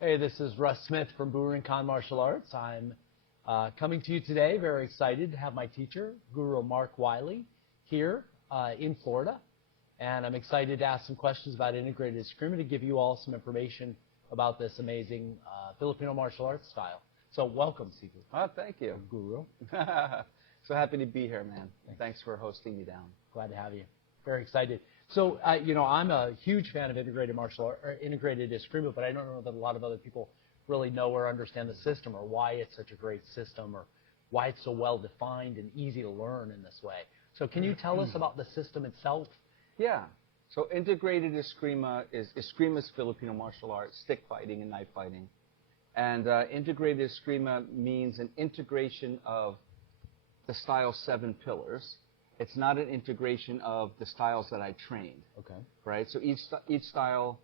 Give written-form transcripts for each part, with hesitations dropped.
Hey, this is Russ Smith from Boomer & Khan Martial Arts. I'm coming to you today, very excited to have my teacher, Guro Mark Wiley, here in Florida. And I'm excited to ask some questions about integrated Eskrima to give you all some information about this amazing Filipino martial arts style. So welcome, Sifu. Oh, thank you. Guro. So happy to be here, man. Thanks for hosting me down. Glad to have you. Very excited. So, I'm a huge fan of integrated martial art, or integrated Eskrima, but I don't know that a lot of other people really know or understand the system or why it's such a great system or why it's so well defined and easy to learn in this way. So can you tell us about the system itself? Yeah. So integrated Eskrima is Eskrima's Filipino martial arts, stick fighting and knife fighting. And integrated Eskrima means an integration of the style 7 pillars. It's not an integration of the styles that I trained. Okay. Right? So each style,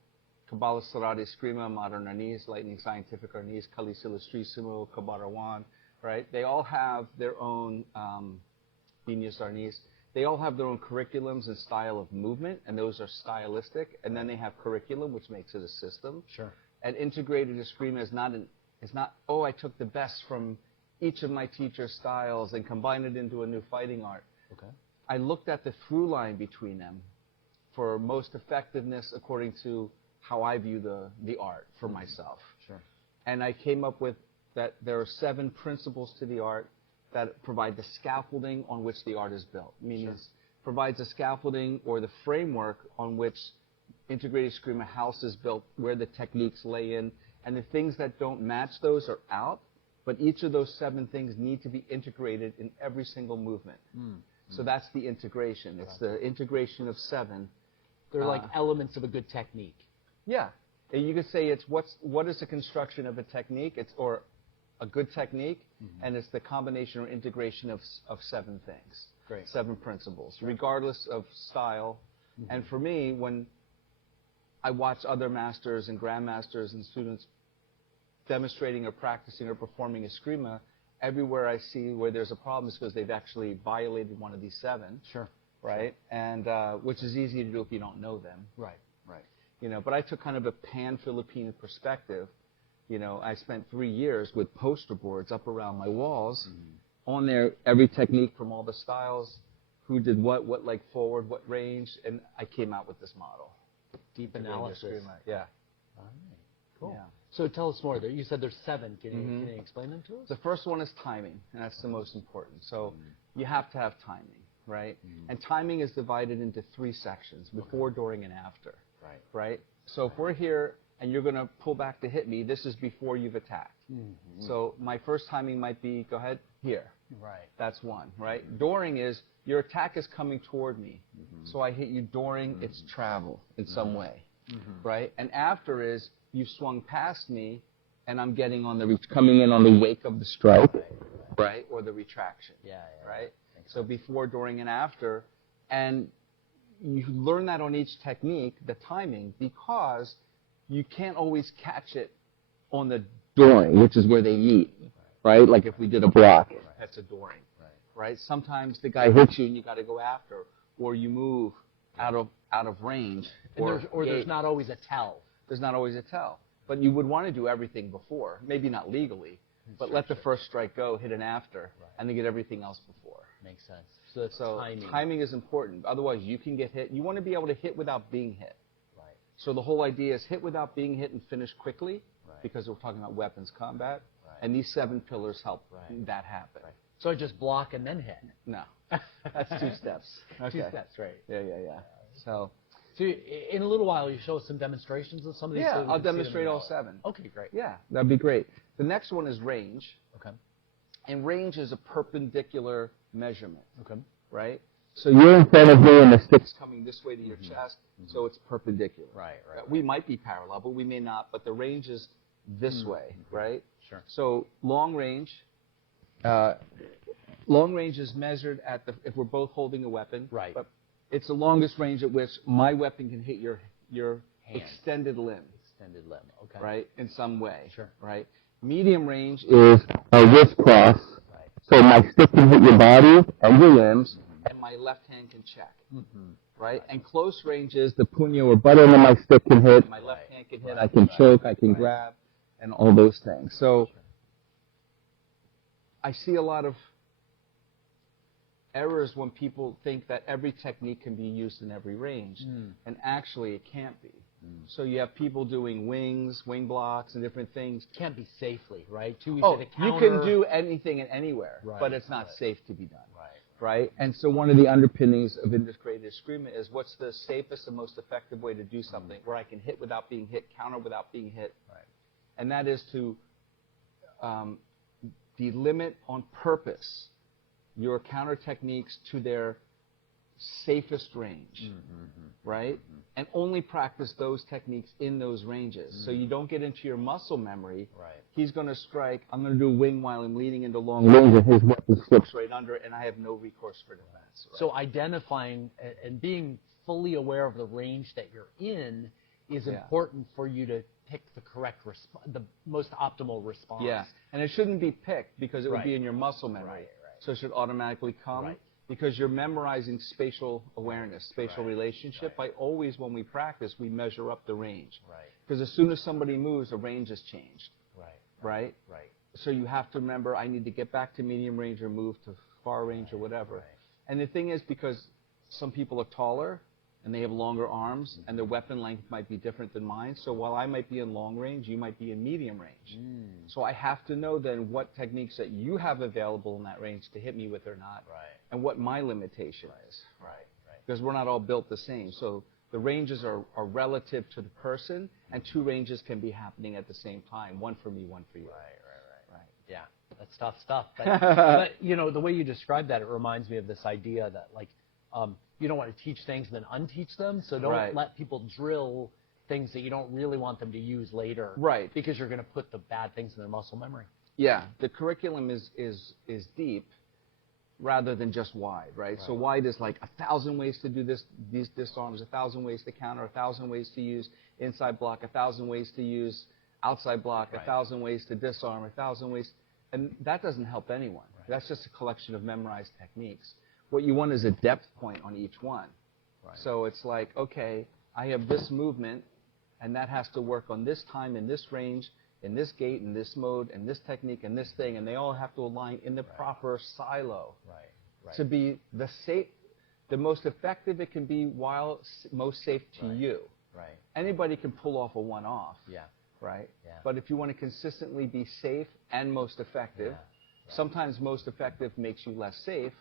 Kabbalah Sarada Eskrima, Modern Arnis, Lightning Scientific Arnis, Kali Silistrisimo, Kabarawan, right? They all have their own Vinyas Arnis. They all have their own curriculums and style of movement, and those are stylistic. And then they have curriculum, which makes it a system. Sure. And integrated Eskrima is not, oh, I took the best from each of my teacher's styles and combined it into a new fighting art. Okay. I looked at the through line between them for most effectiveness according to how I view the art for myself. Sure. And I came up with that there are 7 principles to the art that provide the scaffolding on which the art is built, meaning it provides a scaffolding or the framework on which integrated Eskrima house is built, where the techniques lay in, and the things that don't match those are out, but each of those 7 things need to be integrated in every single movement. So that's the integration. It's the integration of 7. They're like elements of a good technique. Yeah. And you could say it's what is the construction of a technique? Or a good technique, and it's the combination or integration of 7 things. Great. 7 principles, regardless of style. And for me, when I watch other masters and grandmasters and students demonstrating or practicing or performing Eskrima, everywhere I see where there's a problem is because they've actually violated one of these 7. Sure. Right? And which is easy to do if you don't know them. Right. Right. But I took kind of a pan-Filipino perspective. I spent 3 years with poster boards up around my walls. On there, every technique from all the styles, who did what leg forward, what range, and I came out with this model. Deep analysis. Yeah. All right. Cool. Yeah. So tell us more. You said there's 7. Can you explain them to us? The first one is timing, and that's the most important. So you have to have timing, right? And timing is divided into 3 sections, before, during, and after. Right. Right? So if we're here and you're going to pull back to hit me, this is before you've attacked. So my first timing might be, go ahead, here. Right. That's 1, right? During is, your attack is coming toward me. So I hit you during its travel in some way, right? And after is, you swung past me, and I'm getting on coming in on the wake of the strike, right? Or the retraction, right? So before, during, and after, and you learn that on each technique, the timing, because you can't always catch it on the during, which is where they meet, right? Like if we did a block, that's a during, right? Sometimes the guy hits you and you got to go after, or you move out of range, or there's not always a tell. There's not always a tell. But you would want to do everything before. Maybe not legally, but let the first strike go, hit an after, and then get everything else before. Makes sense. So that's timing. Timing is important. Otherwise, you can get hit. You want to be able to hit without being hit. Right. So the whole idea is hit without being hit and finish quickly, because we're talking about weapons combat. Right. And these 7 pillars help that happen. Right. So I just block and then hit? No. That's 2 steps. Okay. 2 steps, right. Yeah. So in a little while, you show us some demonstrations of some of these? Yeah, I'll demonstrate all 7. Okay, great. Yeah, that'd be great. The next one is range. Okay. And range is a perpendicular measurement. Okay. Right? So you're in front of me and the stick's coming this way to your chest, so it's perpendicular. Right. We might be parallel, but we may not, but the range is this way, right? Sure. So long range is measured at if we're both holding a weapon. Right. But it's the longest range at which my weapon can hit your extended limb. Extended limb, okay. Right? In some way. Sure. Right? Medium range is a wrist cross. Right. So my stick can hit your body and your limbs, and my left hand can check. Right? And close range is the puño or butt end of my stick can hit, my left hand can hit, I can choke, I can grab. and all those things. So I see a lot of errors when people think that every technique can be used in every range, and actually it can't be. So you have people doing wings, wing blocks, and different things. Can't be safely, right? Too easy Oh, to you counter. can do anything and anywhere, Right, but it's not right. safe to be done. Right. Right? And so one of the underpinnings of integrated Eskrima is what's the safest and most effective way to do something where I can hit without being hit, counter without being hit. Right. And that is to delimit on purpose your counter techniques to their safest range, right? And only practice those techniques in those ranges. So you don't get into your muscle memory. Right. He's going to strike, I'm going to do a wing while I'm leaning into long range, and his weapon slips right under, and I have no recourse for defense. Right? So identifying and being fully aware of the range that you're in is important for you to pick the correct the most optimal response. Yeah, and it shouldn't be picked because it would be in your muscle memory. Right. So it should automatically come. Right. Because you're memorizing spatial awareness, spatial relationship. By always, when we practice, we measure up the range. Right. Because as soon as somebody moves, the range has changed. Right. Right? Right. So you have to remember, I need to get back to medium range or move to far range or whatever. Right. And the thing is, because some people are taller and they have longer arms, and their weapon length might be different than mine. So while I might be in long range, you might be in medium range. So I have to know then what techniques that you have available in that range to hit me with or not, and what my limitation is. Right. Right. Because we're not all built the same. So the ranges are relative to the person, and two ranges can be happening at the same time, one for me, one for you. Right. Yeah, that's tough stuff. But you know, the way you describe that, it reminds me of this idea that like, you don't want to teach things and then unteach them. So don't let people drill things that you don't really want them to use later. Right. Because you're going to put the bad things in their muscle memory. Yeah, the curriculum is deep rather than just wide, right? So wide is like 1,000 ways to do these disarms, 1,000 ways to counter, 1,000 ways to use inside block, 1,000 ways to use outside block, 1,000 ways to disarm, 1,000 ways, and that doesn't help anyone. That's just a collection of memorized techniques. What you want is a depth point on each one. So it's like, okay, I have this movement, and that has to work on this time, in this range, in this gait, in this mode, and this technique, and this thing, and they all have to align in the proper silo to be the most effective it can be while most safe to you. Anybody can pull off a one-off, right? But if you want to consistently be safe and most effective, sometimes most effective makes you less safe,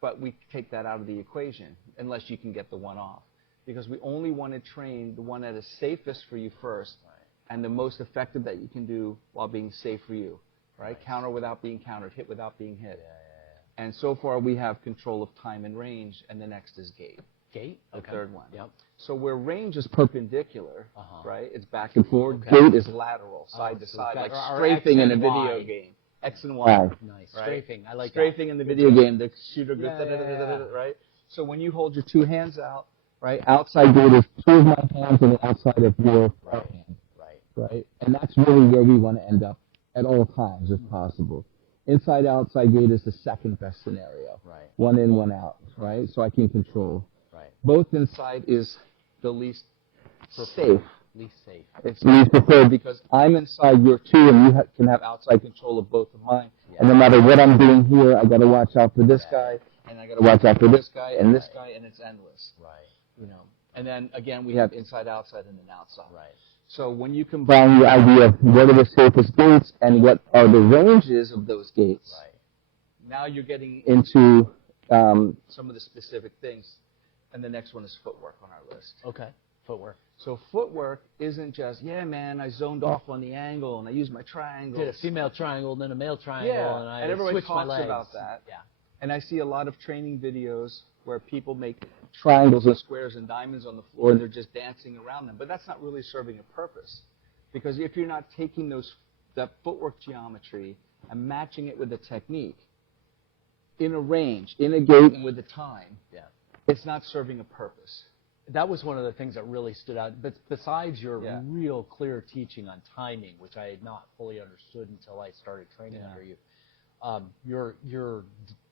but we take that out of the equation unless you can get the one-off. Because we only want to train the one that is safest for you first and the most effective that you can do while being safe for you, right? Counter without being countered, hit without being hit. And so far we have control of time and range, and the next is gait. Gait? The third one. Yep. So where range is perpendicular, right? It's back and forth. Gait is lateral, side to side, like strafing in a video game. X and Y. Nice. Right? Strafing. I like strafing in the video game. The shooter goes right? So when you hold your two hands out, right? Outside gate is two of my hands on the outside of your right hand. Right? And that's really where we want to end up at all times, if possible. Inside-outside gate is the second best scenario. One in, one out, right? So I can control. Both inside is the least safe. Least safe. It's least preferred because I'm inside your two, and you can have outside control of both of mine. And no matter what I'm doing here, I got to watch out for this guy, and I got to watch out for this guy, and this guy, and it's endless. You know. And then again, we have inside, outside, and then outside. So when you combine the idea of what are the safest gates and what are the ranges of those gates, now you're getting into some of the specific things. And the next one is footwork on our list. Okay, footwork. So footwork isn't just, yeah, man, I zoned off on the angle and I used my triangle. Did a female triangle, then a male triangle, and I everybody switched my talks legs. about that. Yeah. And I see a lot of training videos where people make triangles and squares and diamonds on the floor and they're just dancing around them. But that's not really serving a purpose. Because if you're not taking that footwork geometry and matching it with the technique in a range, in a gait, and with the time, it's not serving a purpose. That was one of the things that really stood out. But besides your real clear teaching on timing, which I had not fully understood until I started training under you,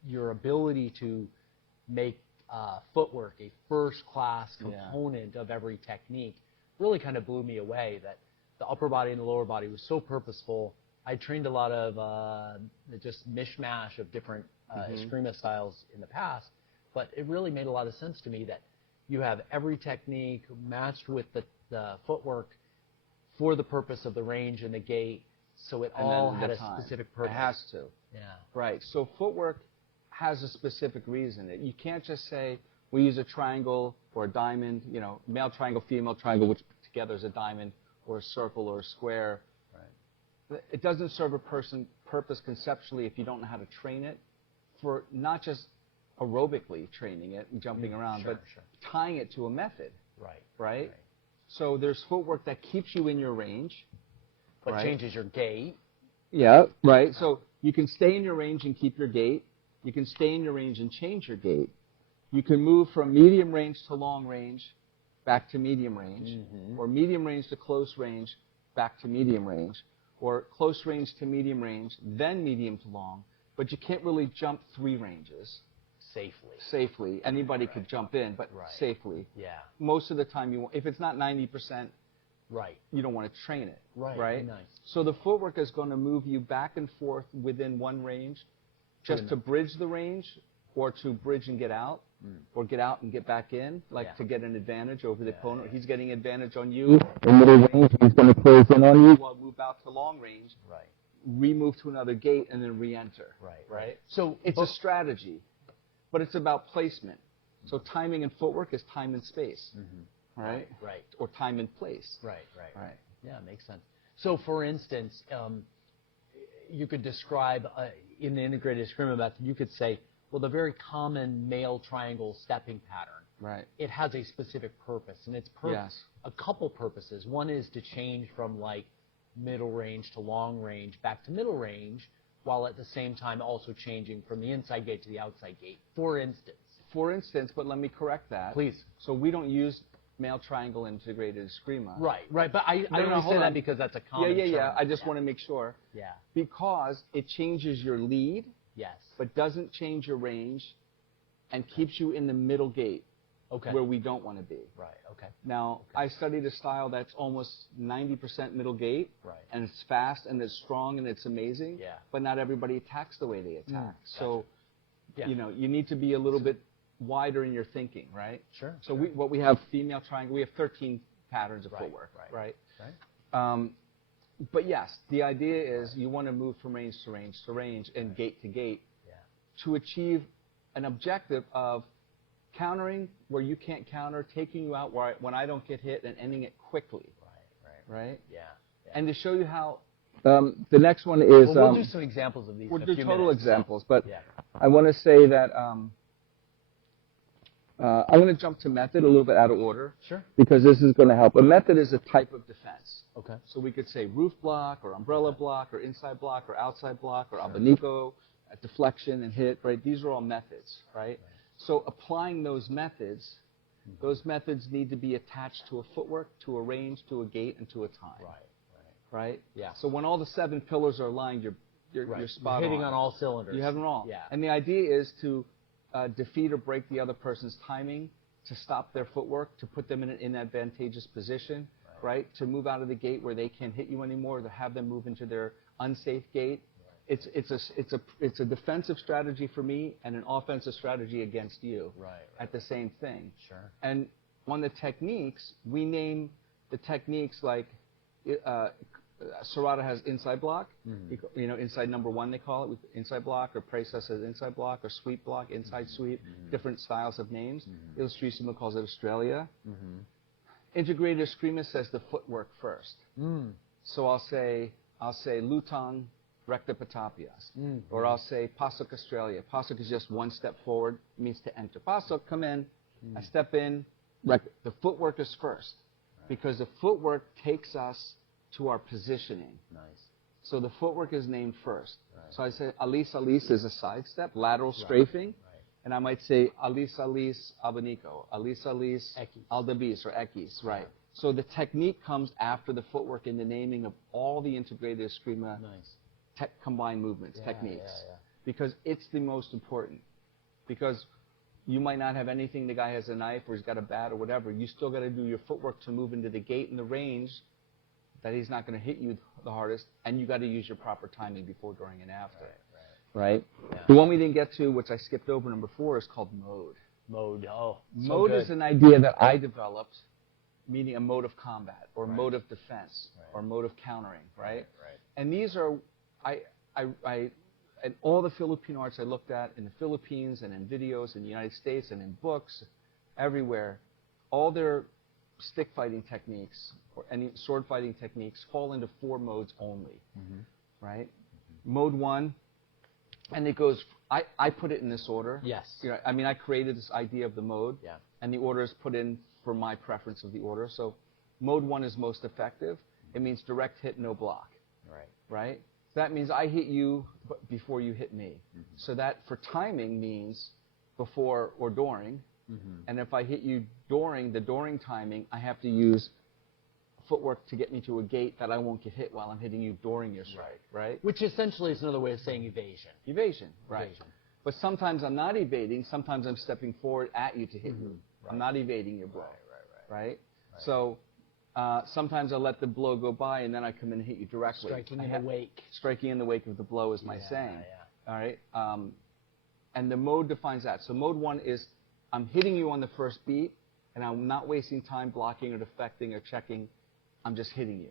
your ability to make footwork a first-class component of every technique really kind of blew me away. That the upper body and the lower body was so purposeful. I trained a lot of just mishmash of different Eskrima styles in the past, but it really made a lot of sense to me that you have every technique matched with the footwork for the purpose of the range and the gait, so it all had a specific purpose. It has to. Yeah. Right. So footwork has a specific reason. You can't just say we use a triangle or a diamond, you know, male triangle, female triangle, which together is a diamond, or a circle or a square. Right. It doesn't serve a purpose conceptually if you don't know how to train it, for not just aerobically training it and jumping around, but tying it to a method. Right. Right? So there's footwork that keeps you in your range. But changes your gait. Yeah, right. So you can stay in your range and keep your gait. You can stay in your range and change your gait. You can move from medium range to long range back to medium range, or medium range to close range back to medium range, or close range to medium range, then medium to long. But you can't really jump 3 ranges. Safely. Anybody could jump in, but safely. Yeah. Most of the time, you won't. If it's not 90%, you don't want to train it. Right? Nice. So the footwork is going to move you back and forth within one range, just to bridge the range, or to bridge and get out, or get out and get back in, to get an advantage over the opponent. He's getting advantage on you in middle range. He's going to close in on you while move out to long range. Remove to another gate and then re-enter. Right. So it's a strategy, but it's about placement. So timing and footwork is time and space. Right? Or time and place. Right. Yeah, makes sense. So, for instance, you could describe in the integrated Eskrima method, you could say, well, the very common male triangle stepping pattern, it has a specific purpose, and it's a couple purposes. One is to change from like middle range to long range back to middle range, while at the same time also changing from the inside gate to the outside gate. For instance, but let me correct that. Please. So we don't use male triangle integrated Eskrima. Right. But I only say that because that's a common term. I just want to make sure. Yeah. Because it changes your lead. Yes. But doesn't change your range, and keeps you in the middle gate. Where we don't want to be. Right. Okay. Now, I studied a style that's almost 90% middle gate. And it's fast and it's strong and it's amazing. Yeah. But not everybody attacks the way they attack. So, you know, you need to be a little bit wider in your thinking, right? Sure. So what we have female triangle, we have 13 patterns of footwork, right? But yes, the idea is you want to move from range to range to range and gate to gate to achieve an objective of countering where you can't counter, taking you out when I don't get hit, and ending it quickly. Right? Yeah. And to show you how, the next one is... we'll do some examples of these We'll in a do few total minutes. examples, but I want to say that I'm going to jump to method a little bit out of order. Sure. Because this is going to help. A method is a type of defense. Okay. So we could say roof block, or umbrella block, or inside block, or outside block, or abanico, deflection and hit, right? These are all methods, right? So applying those methods need to be attached to a footwork, to a range, to a gate, and to a time. Right? Yeah. So when all the 7 pillars are aligned, you're spot on. You're hitting on all cylinders. You have them all. Yeah. And the idea is to defeat or break the other person's timing, to stop their footwork, to put them in an inadvantageous position, right? To move out of the gate where they can't hit you anymore, to have them move into their unsafe gate. It's a defensive strategy for me and an offensive strategy against you at the same thing. Sure. And on the techniques, we name the techniques like Serrata has inside block, you know, inside number 1 they call it, inside block, or Presa says inside block, or sweep block, inside sweep, different styles of names. Illustrissima calls it Australia. Integrated Eskrima says the footwork first. So I'll say Lutang Recta Patapias, or I'll say Pasuk Australia. Pasuk is just 1 step forward, it means to enter. Pasuk, come in, I step in, the footwork is first, because the footwork takes us to our positioning. Nice. So the footwork is named first. So I say Alis is a side step, lateral strafing, and I might say Alis abanico, Alis aldabis, or ekis, right? So the technique comes after the footwork in the naming of all the integrated Eskrima combined movements, techniques, because it's the most important. Because you might not have anything, the guy has a knife or he's got a bat or whatever, you still got to do your footwork to move into the gate and the range that he's not going to hit you the hardest, and you got to use your proper timing before, during, and after. Right? Yeah. The one we didn't get to, which I skipped over, number 4, is called mode. Mode, mode is an idea that I developed, meaning a mode of combat, or mode of defense, or mode of countering, right? And these are, and all the Filipino arts I looked at in the Philippines and in videos in the United States and in books, everywhere, all their stick fighting techniques or any sword fighting techniques fall into 4 modes only, right? Mode 1, and it goes, I put it in this order. Yes. You know, I mean, I created this idea of the mode, and the order is put in for my preference of the order. So mode 1 is most effective. It means direct hit, no block. Right? So that means I hit you before you hit me. So that for timing means before or during. And if I hit you during the timing, I have to use footwork to get me to a gate that I won't get hit while I'm hitting you during your strike, right? Which essentially is another way of saying evasion. Evasion, right. But sometimes I'm not evading. Sometimes I'm stepping forward at you to hit you. I'm not evading your blow, right? So sometimes I let the blow go by, and then I come in and hit you directly. Striking in the wake. Striking in the wake of the blow is my saying. All right? And the mode defines that. So mode 1 is I'm hitting you on the first beat, and I'm not wasting time blocking or deflecting or checking. I'm just hitting you.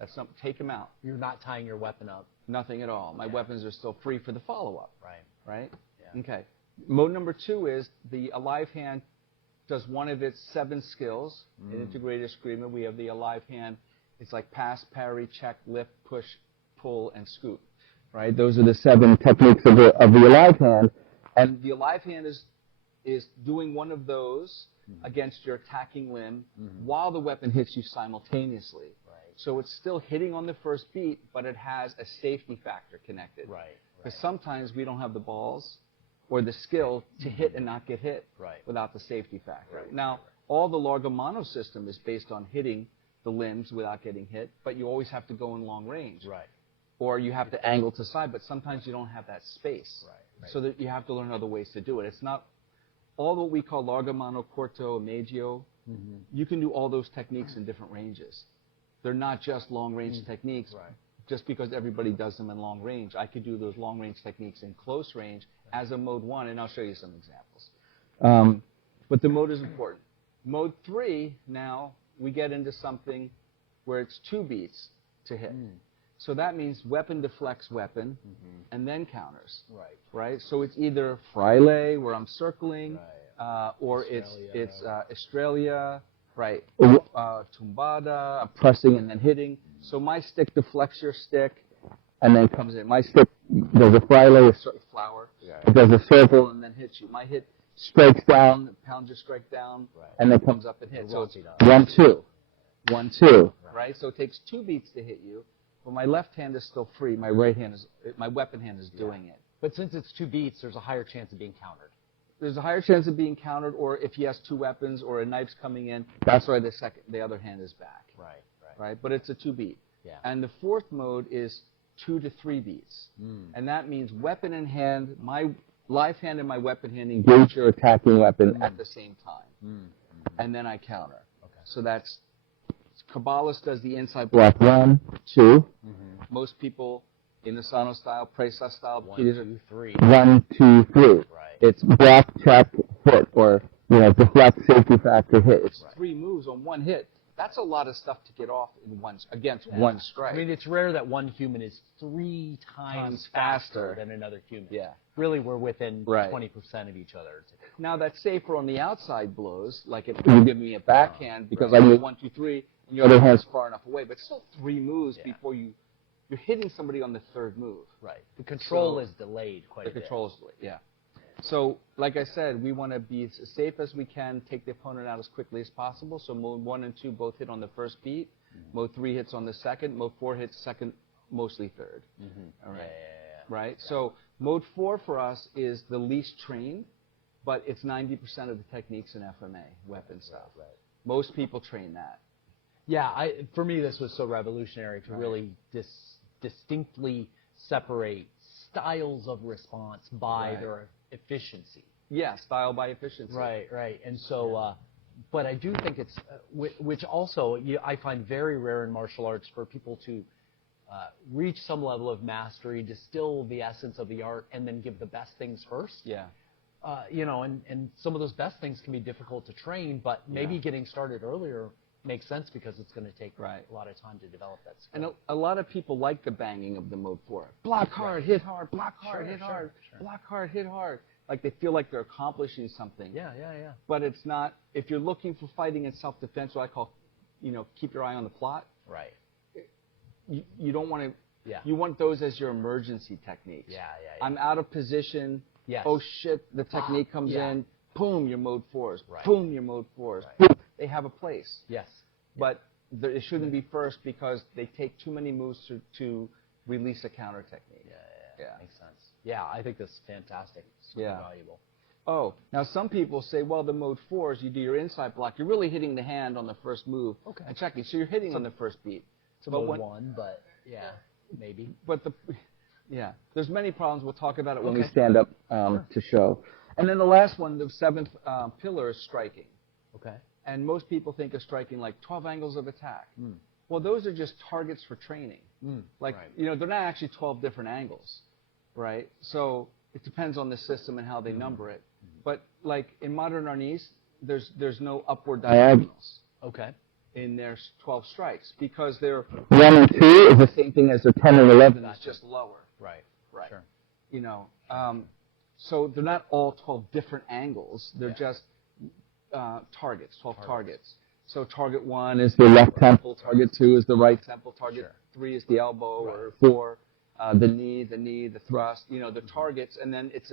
That's not, take him out. You're not tying your weapon up. Nothing at all. My weapons are still free for the follow-up. Right? Yeah. Okay. Mode number 2 is the alive hand does one of its 7 skills. In integrated Eskrima, we have the alive hand. It's like pass, parry, check, lift, push, pull, and scoop. Right? Those are the 7 techniques of the alive hand. And the alive hand is doing one of those against your attacking limb while the weapon hits you simultaneously. So it's still hitting on the first beat, but it has a safety factor connected. Because sometimes we don't have the balls or the skill to hit and not get hit without the safety factor. Now, all the Largo Mano system is based on hitting the limbs without getting hit, but you always have to go in long range. Or you have to angle to side, but sometimes you don't have that space. So that you have to learn other ways to do it. It's not all what we call Largo Mano, Corto, Medio. You can do all those techniques in different ranges. They're not just long-range techniques just because everybody does them in long range. I could do those long-range techniques in close range as a mode 1, and I'll show you some examples. But the mode is important. Mode 3, now, we get into something where it's 2 beats to hit. So that means weapon deflects weapon and then counters. Right? So it's either fraile, where I'm circling, or it's Estrella, right? Tumbada, I'm pressing and then hitting. So my stick deflects your stick and then comes in. My stick does a fraile, a flower. It does a circle and then hits you. My hit strikes down, pounds your strike down, and then comes up and hits. So it's 1, 2, 1, 2. Right? So it takes 2 beats to hit you. Well, my left hand is still free. My right hand is, my weapon hand is doing it. But since it's 2 beats, there's a higher chance of being countered. There's a higher chance of being countered, or if he has 2 weapons or a knife's coming in, that's why the other hand is back. Right? But it's a 2 beat. And the 4th mode is 2 to 3 beats. And that means weapon in hand, my live hand and my weapon hand engage your attacking weapon at the same time. And then I counter. So that's Cabalist does the inside block 1, 2. Most people in the Sano style, Presa style, 1, 2, 3. 1, 2, 3. It's block, check, hit, or deflect, safety factor, hit. It's 3 moves on 1 hit. That's a lot of stuff to get off in against one strike. I mean, it's rare that one human is 3 times faster than another human. Really, we're within 20% of each other. Now, that's safer on the outside blows, like if you give me a backhand, because I go 1, 2, 3, and your other hand's far enough away. But still 3 moves before you're hitting somebody on the 3rd move. The control is delayed quite a bit. The control is delayed, So, like I said, we want to be as safe as we can, take the opponent out as quickly as possible. So mode 1 and 2 both hit on the first beat. Mode 3 hits on the second. Mode 4 hits second, mostly third. All right. Right? So mode 4 for us is the least trained, but it's 90% of the techniques in FMA, weapon stuff. Most people train that. For me, this was so revolutionary to really distinctly separate styles of response by their efficiency. Style by efficiency. Right. And so But I do think it's, which also I find very rare in martial arts for people to reach some level of mastery, distill the essence of the art, and then give the best things first. Yeah. You know, and some of those best things can be difficult to train, but maybe getting started earlier makes sense because it's going to take a lot of time to develop that skill. And a lot of people like the banging of the mode 4. Block hard, hit hard, block hard, hit hard, block hard, hit hard. Like they feel like they're accomplishing something. Yeah. But it's not, if you're looking for fighting in self-defense, what I call, keep your eye on the plot. Right. You don't want to, you want those as your emergency techniques. Yeah. I'm out of position. Yes. Oh shit, the technique comes in. Boom, your mode 4s. Right. Boom, your mode 4s. Right. Boom. They have a place. Yes. But it shouldn't be first because they take too many moves to release a counter technique. Yeah. Makes sense. Yeah, I think that's fantastic. Super valuable. Oh, now some people say, well, the mode 4s, you do your inside block. You're really hitting the hand on the first move. Okay. And checking. So you're hitting on the first beat. It's a mode 1, but maybe. But there's many problems. We'll talk about it when we stand up to show. And then the last one, the 7th pillar is striking. Okay. And most people think of striking like 12 angles of attack. Well, those are just targets for training. Like, they're not actually 12 different angles, right? So it depends on the system and how they number it. But like in modern arnis, there's no upward diagonals. Okay. In their 12 strikes because their 1 and 2 is the same thing as their 10 and 11. It's just lower. Right. Sure. So they're not all 12 different angles. They're just targets, 12 targets. So target 1 is the left temple, target 2 is the right temple, target 3 is the elbow, or 4, the knee, the thrust. The targets, and then it's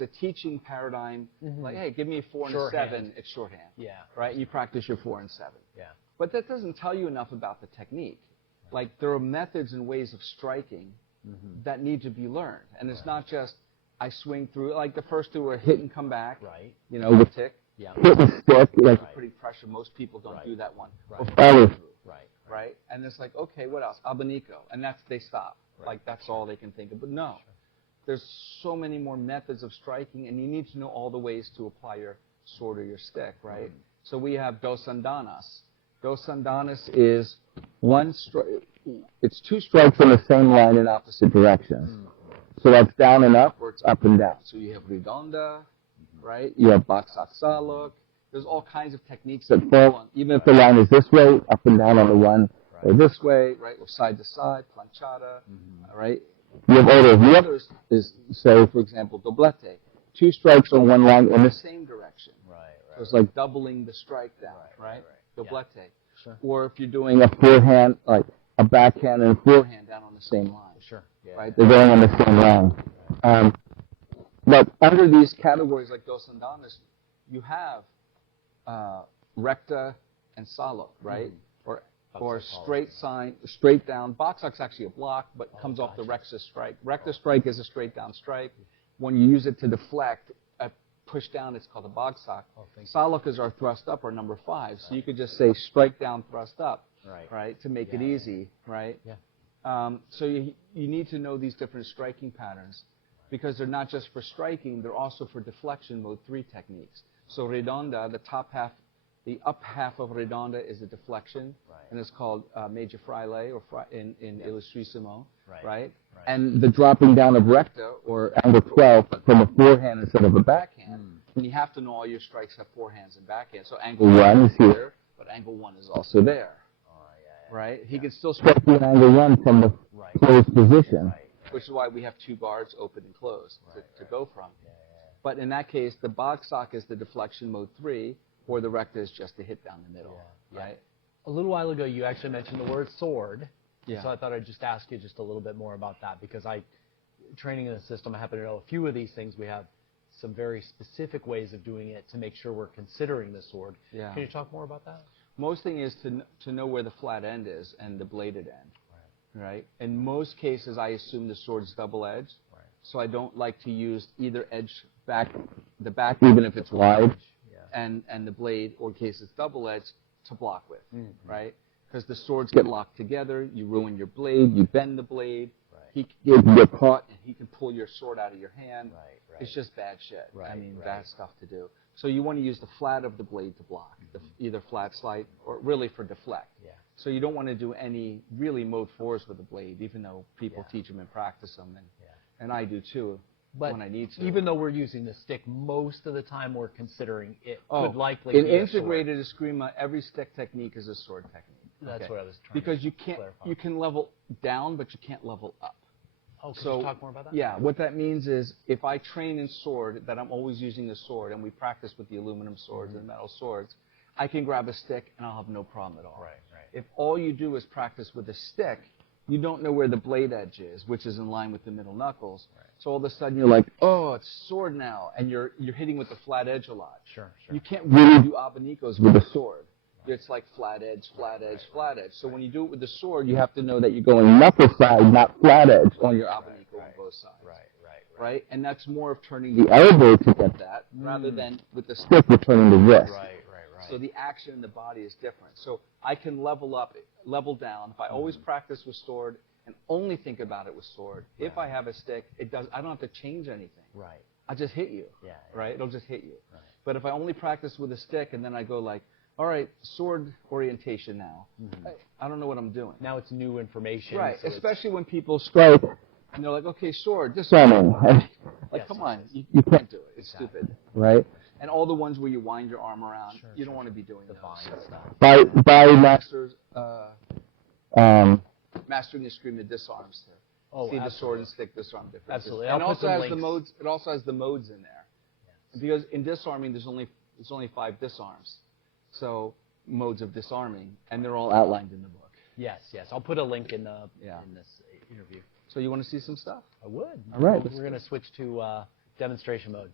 a teaching paradigm. Like, hey, give me a 4 and a 7. It's shorthand. Yeah. Right. You practice your 4 and 7. Yeah. But that doesn't tell you enough about the technique. Like there are methods and ways of striking that need to be learned, and it's not just I swing through. Like the first 2 are hit and come back. Right. With tick. Yeah. Hit and stick. Like pretty pressure. Most people don't do that one. Or follow through. Right. And it's like, okay, what else? Abanico, and they stop. Like that's all they can think of. But no, there's so many more methods of striking, and you need to know all the ways to apply your sword or your stick. Right. So we have dos andanas. Dos andanas is one strike. It's 2 strikes on the same line in opposite directions. So that's down and up, or it's up and down. So you have redonda, right? You have baksak salok. There's all kinds of techniques that fall on, even if the line is this way, up and down on the one, or this way, right? Or side to side, planchada, right? You have others. The others is, say, for example, doblete. 2 strikes on one line in the same direction. So it's like doubling the strike down, right? Doblete. Sure. Or if you're doing a forehand, like a backhand and a forehand down on the same line. Sure. Right? They're going on the same line. But under these categories like dos andanas, you have recta and salok, right? Or straight down. Baksak's actually a block, but comes off the recta strike. Recta strike is a straight down strike. When you use it to deflect, push down, it's called a bagsak. Salok is our thrust up, or number 5. So you could just say strike down, thrust up, right? To make it easy, right? Yeah. So you need to know these different striking patterns because they're not just for striking, they're also for deflection, mode 3 techniques. So redonda, the up half of redonda is a deflection, and it's called major fraile, or in illustrissimo, right? And the dropping down of recta, or angle 12, from a forehand instead of a backhand. And you have to know all your strikes have forehands and backhands. So angle 1 is here, but angle 1 is also there, right? He can still strike you an angle 1 from the closed position, which is why we have 2 guards, open and closed, to go from. But in that case, the bagsak is the deflection, mode 3, or the recta is just the hit down the middle, right? A little while ago, you actually mentioned the word sword. Yeah. So I thought I'd just ask you just a little bit more about that because training in the system, I happen to know a few of these things. We have some very specific ways of doing it to make sure we're considering the sword. Yeah. Can you talk more about that? Most thing is to know where the flat end is and the bladed end, right? In most cases, I assume the sword's double-edged, so I don't like to use either edge the back, even if it's wide, and the blade, or in case it's double-edged, to block with, right? Because the swords get locked together, you ruin your blade, you bend the blade, he can get caught, and he can pull your sword out of your hand. It's just bad shit. I mean, bad stuff to do. So you want to use the flat of the blade to block, either flat slide or really for deflect. Yeah. So you don't want to do any really mode 4s with the blade, even though people teach them and practice them, and I do too when I need to. Even though we're using the stick, most of the time we're considering it could likely in be a integrated Eskrima, every stick technique is a sword technique. That's what I was trying because to clarify. you can level down, but you can't level up. Oh, can you talk more about that? Yeah, what that means is if I train in sword, that I'm always using the sword, and we practice with the aluminum swords and metal swords, I can grab a stick and I'll have no problem at all. Right, right. If all you do is practice with a stick, you don't know where the blade edge is, which is in line with the middle knuckles. Right. So all of a sudden you're like, oh, it's sword now, and you're hitting with the flat edge a lot. Sure, sure. You can't really do abanicos with a sword. It's like flat edge, flat edge, flat edge. So when you do it with the sword, you have to know that you're going knuckle side, not flat edge on your abanico on both sides. Right? And that's more of turning the elbow to get that, rather than with the stick, you're turning the wrist. Right. So the action in the body is different. So I can level up, level down. If I always practice with sword and only think about it with sword, if I have a stick, I don't have to change anything. Right. I just hit you. Yeah. Right? It'll just hit you. Right. But if I only practice with a stick and then I go like, all right, sword orientation now. I don't know what I'm doing. Now it's new information. Right, so especially when people strike and they're like, okay, sword, disarming. Like, come on, you can't do it. It's stupid, right? And all the ones where you wind your arm around, you don't want to be doing the stuff. By masters, mastering the Eskrima disarms to see the sword and stick disarm differences. Absolutely. And also has the modes. It also has the modes in there, because in disarming there's only 5 disarms, so modes of disarming, and they're all outlined in the book. Yes. I'll put a link in this interview. So you want to see some stuff? I would. All right. We're going to switch to demonstration mode.